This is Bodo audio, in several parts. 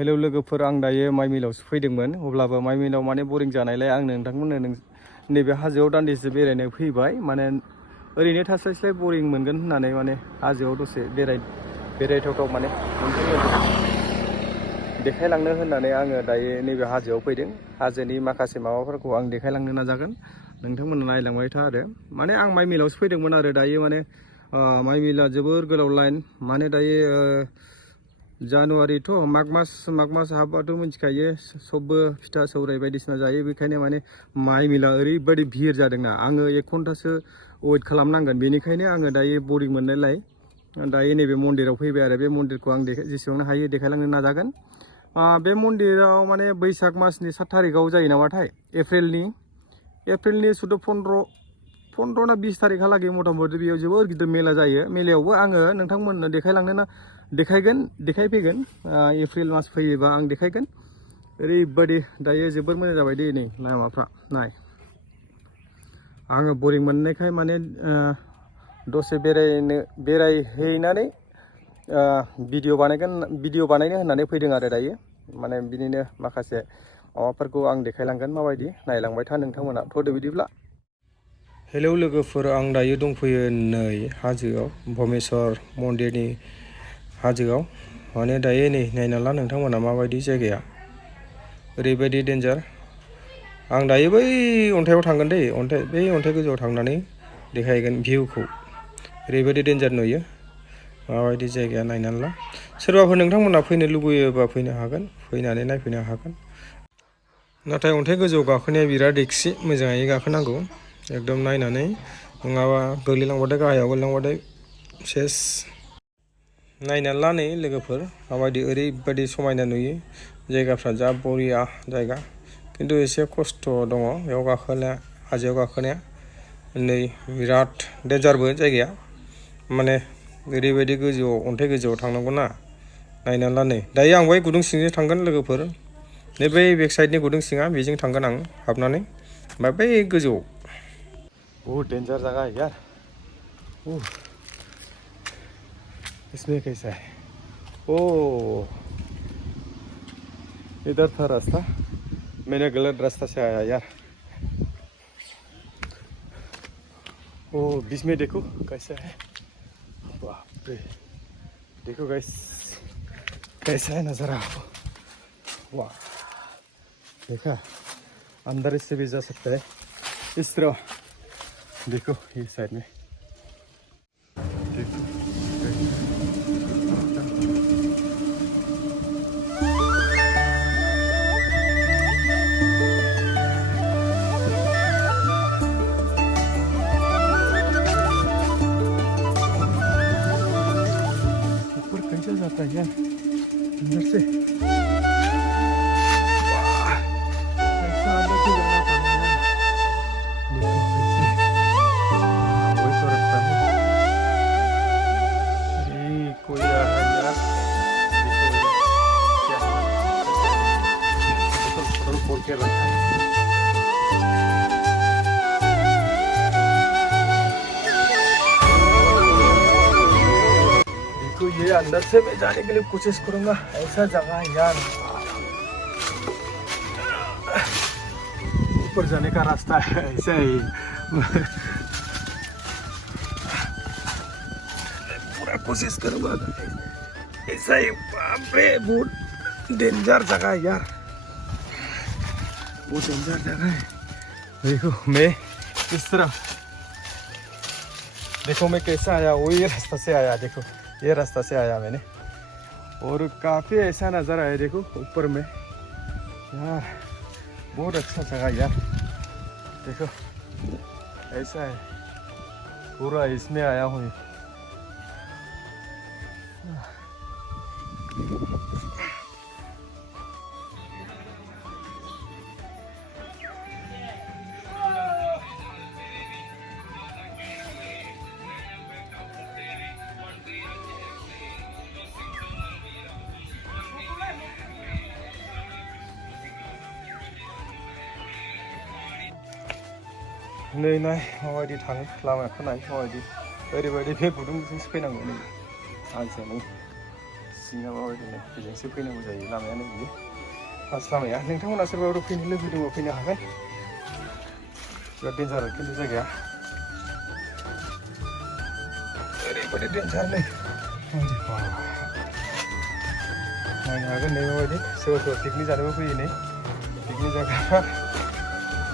हेलौ लोगोफोर, आं दायो माइ मिलावसो फैदोंमोन। अब्लाबो माइ मिलाव माने बरिं जानायलाय आं नोंथांमोननो नैबे हाजोआव दान्दिसे बेरायनो फैबाय। माने ओरैनो थास्लायस्लाय बरिं मोनगोन होननानै माने हाजोआव दसे बेरायथावथाव माने देखायलांनो होननानै आङो दायो नैबे हाजोआव फैदों। हाजोनि माखासे माबाफोरखौ आं देखायलांनो नाजागोन, नोंथांमोना नायलांबाय था आरो। माने आं माइ मिलावसो फैदोंमोन आरो दायो माने माइ मिला जोबोर गोलाव लाइन। माने दायो जानुवारिथ' माग मास हाबबाथ' मिथिखायो सबबो फिथा सौराय बायदिसिना जायो। बेखायनो माने माइ मिला ओरैबायदि भिर जादोंना, आङो 1 घन्टासो वेट खालामनांगोन। बेनिखायनो आङो दायो बरिं मोननायलाय दायो नैबे मन्दिराव फैबाय आरो। बे मन्दिरखौ आं जेसेबां हायो देखायलांनो नाजागोन। बे मन्दिराव माने बैसाग मासनि 7 थारिखआव जायो नामाथाय, एप्रिलनि सुद' 15 ना 20 थारिखहालागै मथा मथि बेयाव जोबोर गिदिर मेला जायो। मेलायावबो आङो नोंथांमोननो देखायफैगोन। एप्रिल मास फैयोबा आं देखायगोन। ओरैबायदि दायो जोबोर मोजां जाबाय दे नै लामाफ्रा। नाय, आङो बरिं मोननायखाय माने दसे बेरायहैनानै भिडिअ बानायनो होननानै फैदों आरो दायो। माने बिनिनो माखासे माबाफोरखौ आं देखायलांगोन। माबायदि नायलांबाय था नोंथांमोना। थ'दो बिदिब्ला। हेलौ लोगोफोर, आं दायो दंफैयो नै हाजोआव, भमेश्वर मन्दिरनि हाजोआव। माने दायो नै नायना ला नोंथांमोना माबायदि जायगाया, ओरैबायदि डेन्जार। आं दायो बै अन्थाइआव थांगोन दै, बै अन्थाइ गोजौआव थांनानै देखायगोन भिउखौ। ओरैबायदि डेन्जार नुयो, माबायदि जायगाया नायनानै ला। सोरबाफोर नोंथांमोना फैनो लुबैयोबा फैनो हागोन, फैनानै नायफैनो हागोन। नाथाय अन्थाइ गोजौआव गाखोनाया बिराद रिस्कि, मोजाङै गाखोनांगौ एकदम नायनानै, नङाबा गोग्लैलांबाथाय गाहायाव गोग्लैलांबाथाय सेस। नायनानै ला नै लोगोफोर, माबायदि ओरैबायदि समायना नुयो जायगाफ्रा। जा बरिया जायगा, खिन्थु एसे खस्थ' दङ बेयाव गाखोनाया, हाजोआव गाखोनाया। नै बिराद डेन्जारबो जायगाया, माने ओरैबायदि गोजौआव, अन्थाइ गोजौआव थांनांगौ ना। नायनानै ला नै, दायो आं बै गुदुं सिंजों थांगोन लोगोफोर। नै बै बेक साइडनि गुदुं सिङा, बेजों थांगोन आं हाबनानै। ओमफ्राय बै गोजौआव बहुत डेंजर जगह है यार। इसमें कैसा है? ओह, इधर था रास्ता, मैंने गलत रास्ता से आया यार। ओह, बीच में देखो कैसा है। बाप रे, देखो गाइस कैसा है नज़ारा। वाह, देखा, अंदर इससे भी जा सकता है इस तरह। देखो ये साइड में, देखो ऊपर कैसे जाता है यार अंदर से। ऐसा अंदर से जाना पड़ा यार। देखो कैसे, वही तो रास्ता है। अरे कोई आ रहा है यार, देखो ये क्या है, देखो पेट्रोल खोल के रखा है। देखो ये अंदर से मैं जाने के लिए कोशिश करूंगा, ऐसा जगह है यार। ऊपर जाने का रास्ता है ऐसा ही। पूरा कोशिश करूंगा ऐसा ही। बाप रे, बहुत डेंजर जगह है यार, बहुत डेंजर जगह है। देखो मैं इस तरह, देखो मैं कैसा आया, वही रास्ता से आया। देखो ये रास्ता से आया मैंने, और काफ़ी ऐसा नज़र आया। देखो ऊपर में यार, बहुत अच्छा जगह यार। देखो ऐसा है, पूरा इसमें आया हूँ। नै नाय माबायदि थाङो लामाखौ, नाय माबायदि। ओरैबायदि बे गुदुंजोंसो फैनांगौ नै हाजोआव सिङा माबायदिनो बेजोंसो फैनांगौ जायो लामायानो बियो फार्स्ट लामाया नोंथांमोना सोरबाफोर फैनो लुबैदोंबा फैनो हागोन बिराद डेन्जार खिन्थु जायगाया ओरैबायदि डेन्जारलै नायनो हागोन नै माबायदि सोरबा सोरबा पिकनिक जानोबो फैयो नै पिकनिक जाग्राफ्रा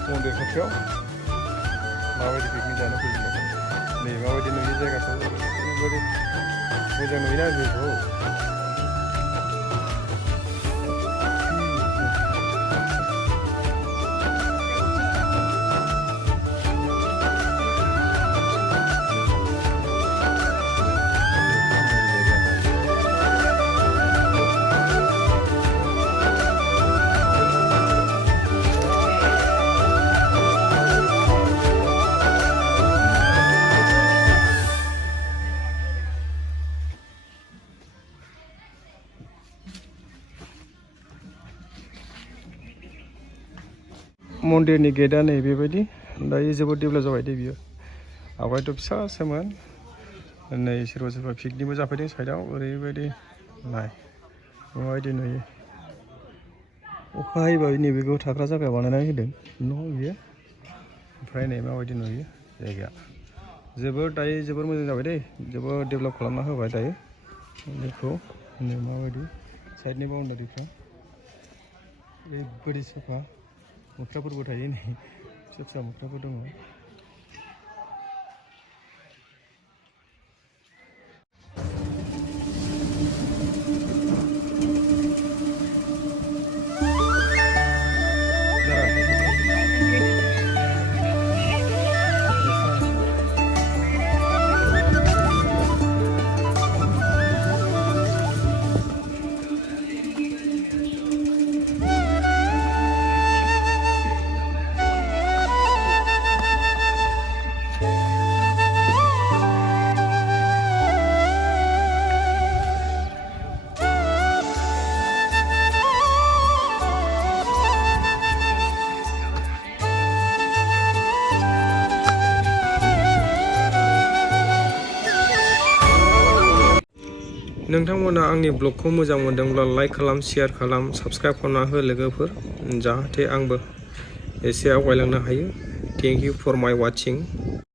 मन्दिर खाथियाव माबायदि पिकनिक जानो फैयो नै माबायदि नुयो जायगाखौ ओरैबायदि मोजां नुयोना भिउखौ मन्दिरनि गेटआ नै बेबायदि दायो जोबोद डेभेलप जाबाय दे बियो आवगायथ' फिसासोमोन नै सोरबा सोरबा पिकनिकबो जाफैदों साइडआव ओरैबायदि नाय माबायदि नुयो अखा हायोबा नैबेखौ थाग्रा जायगा बानायनानै होदों न' बियो ओमफ्राय नै माबायदि नुयो जायगाया दायो जोबोर मोजां जाबाय दे जोबोद डेभेलप खालामना होबाय दायो बेखौ नै माबायदि साइडनि बाउन्डारिफ्रा ओरैबायदि साफा मोख्राफोरबो थायो नै फिसा फिसा मोख्राफोर दङ नोंथांमोना आंनि ब्लगखौ मोजां मोनदोंब्ला लाइक खालाम शेयार खालाम साबस्क्राइब खालामना हो लोगोफोर जाहाथे आंबो एसे आवगायलांनो हायो थेंक इउ फर माय वाचिं